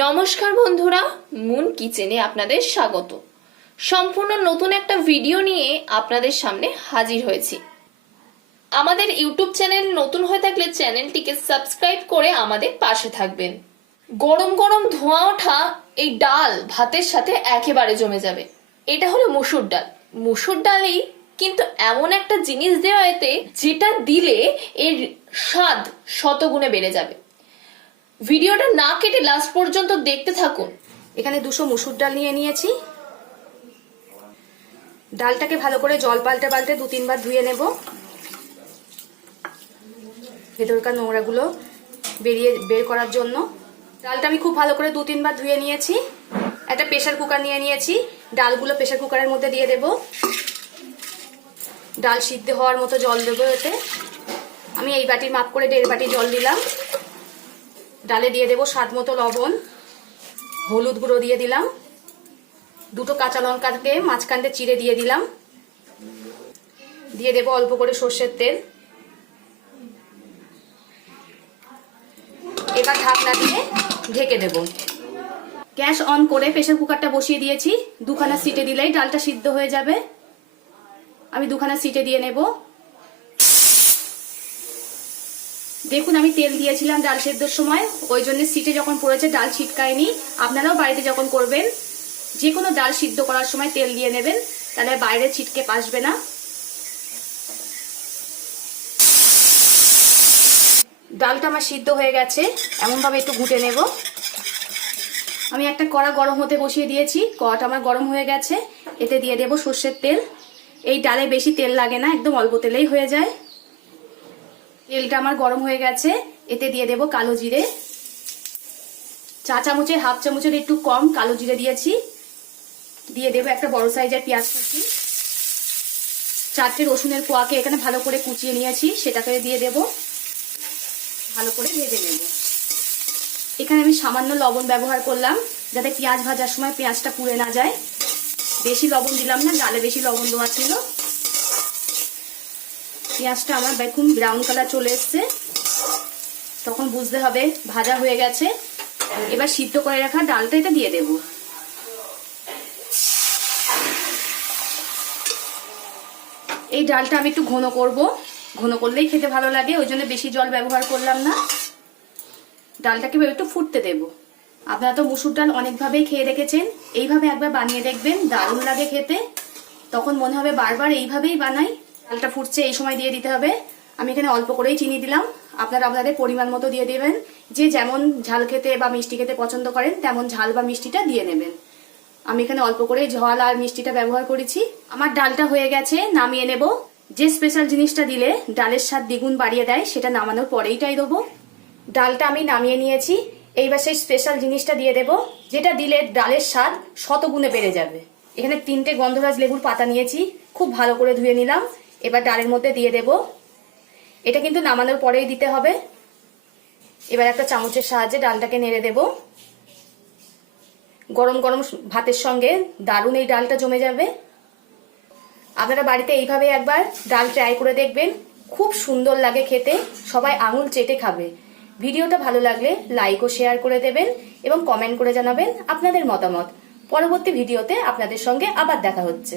নমস্কার বন্ধুরা, মুন কিচেনে আপনাদের স্বাগত। সম্পূর্ণ নতুন একটা ভিডিও নিয়ে আপনাদের সামনে হাজির হয়েছি। আমাদের ইউটিউব চ্যানেল নতুন হয়ে থাকলে চ্যানেলটিকে সাবস্ক্রাইব করে আমাদের পাশে থাকবেন। গরম গরম ধোঁয়া ওঠা এই ডাল ভাতের সাথে একেবারে জমে যাবে। এটা হলো মুসুর ডাল। মুসুর ডালেই কিন্তু এমন একটা জিনিস দেওয়া এতে যেটা দিলে এর স্বাদ শতগুণে বেড়ে যাবে। ভিডিওটা না কেটে লাস্ট পর্যন্ত দেখতে থাকুন। এখানে দুশো মুসুর ডাল নিয়ে নিয়েছি। ডালটাকে ভালো করে জল পাল্টে পাল্টে দু তিনবার ধুয়ে নেব। ভেতরকার নোংরাগুলো বেরিয়ে বের করার জন্য। ডালটা আমি খুব ভালো করে দু তিনবার ধুয়ে নিয়েছি। একটা প্রেশার কুকার নিয়ে নিয়েছি। ডালগুলো প্রেশার কুকারের মধ্যে দিয়ে দেব। ডাল সিদ্ধ হওয়ার মতো জল দেবো এতে। আমি এই বাটির মাপ করে দেড় বাটি জল দিলাম। ডালে দিয়ে দেবো স্বাদ মতো লবণ, হলুদ গুঁড়ো দিয়ে দিলাম, দুটো কাঁচা লঙ্কাকে মাঝখানতে চিড়ে দিয়ে দিলাম, দিয়ে দেবো অল্প করে সর্ষের তেল। এবার ঢাকনা দিয়ে ঢেকে দেব। গ্যাস অন করে প্রেশার কুকারটা বসিয়ে দিয়েছি, দুখানা সিটে দিলেই ডালটা সিদ্ধ হয়ে যাবে। আমি দুখানা সিটে দিয়ে নেব। দেখুন, আমি তেল দিয়েছিলাম ডাল সেদ্ধর সময়, ওই জন্য সিটে যখন পড়েছে, ডাল ছিটকায়নি। আপনারাও বাড়িতে যখন করবেন যে কোনো ডাল সিদ্ধ করার সময় তেল দিয়ে নেবেন, তাহলে বাইরে ছিটকে পাসবে না। ডালটা আমার সিদ্ধ হয়ে গেছে, এমনভাবে একটু ঘুটে নেব। আমি একটা কড়া গরম হতে বসিয়ে দিয়েছি, কড়াটা আমার গরম হয়ে গেছে, এতে দিয়ে দেব সর্ষের তেল। এই ডালে বেশি তেল লাগে না, একদম অল্প তেলেই হয়ে যায়। তেলটা আমার গরম হয়ে গেছে, এতে দিয়ে দেব কালো জিরে। চা চামচের, হাফ চামচের একটু কম কালো জিরে দিয়েছি। দিয়ে দেবো একটা বড় সাইজের পেঁয়াজ কুচি। চারটে রসুনের কোয়াকে এখানে ভালো করে কুচিয়ে নিয়েছি সেটাকে দিয়ে দেব। ভালো করে ভেজে নেব। এখানে আমি সামান্য লবণ ব্যবহার করলাম, যাতে পেঁয়াজ ভাজার সময় পেঁয়াজটা পুড়ে না যায়। বেশি লবণ দিলাম না, ডালে বেশি লবণ দেওয়া ছিল। পেঁয়াজটা আমার দেখুন ব্রাউন কালার চলে এসছে। তখন বুঝতে হবে, ভাজা হয়ে গেছে। এবার সিদ্ধ করে রাখা ডালটা এটা দিয়ে দেব। এই ডালটা আমি একটু ঘন করব। ঘন করলেই খেতে ভালো লাগে, ওই জন্য বেশি জল ব্যবহার করলাম না। ডালটাকে একটু ফুটতে দেব। আপনারা তো মুসুর ডাল অনেকভাবেই খেয়ে রেখেছেন। এইভাবে একবার বানিয়ে দেখবেন, দারুণ লাগে খেতে। তখন মনে হবে বারবার এইভাবেই বানাই। ডালটা ফুটছে, এই সময় দিয়ে দিতে হবে। আমি এখানে অল্প করেই চিনি দিলাম। আপনারা আপনাদের পরিমাণ মতো দিয়ে দেবেন। যে যেমন ঝাল খেতে বা মিষ্টি খেতে পছন্দ করেন, তেমন ঝাল বা মিষ্টিটা দিয়ে নেবেন। আমি এখানে অল্প করে ঝাল আর মিষ্টিটা ব্যবহার করেছি। আমার ডালটা হয়ে গেছে, নামিয়ে নেব। যে স্পেশাল জিনিসটা দিলে ডালের স্বাদ দ্বিগুণ বাড়িয়ে দেয়, সেটা নামানোর পরেইটাই দেবো। ডালটা আমি নামিয়ে নিয়েছি। এইবার সেই স্পেশাল জিনিসটা দিয়ে দেব, যেটা দিলে ডালের স্বাদ শতগুণে বেড়ে যাবে। এখানে তিনটে গন্ধরাজ লেবুর পাতা নিয়েছি। খুব ভালো করে ধুয়ে নিলাম। এবার ডালের মধ্যে দিয়ে দেব। এটা কিন্তু নামানোর পরেই দিতে হবে। এবার একটা চামচের সাহায্যে ডালটাকে নেড়ে দেব। গরম গরম ভাতের সঙ্গে দারুণ এই ডালটা জমে যাবে। আপনারা বাড়িতে এইভাবে একবার ডাল ট্রাই করে দেখবেন। খুব সুন্দর লাগে খেতে। সবাই আঙুল চেটে খাবে। ভিডিওটা ভালো লাগলে লাইক ও শেয়ার করে দেবেন এবং কমেন্ট করে জানাবেন আপনাদের মতামত। পরবর্তী ভিডিওতে আপনাদের সঙ্গে আবার দেখা হচ্ছে।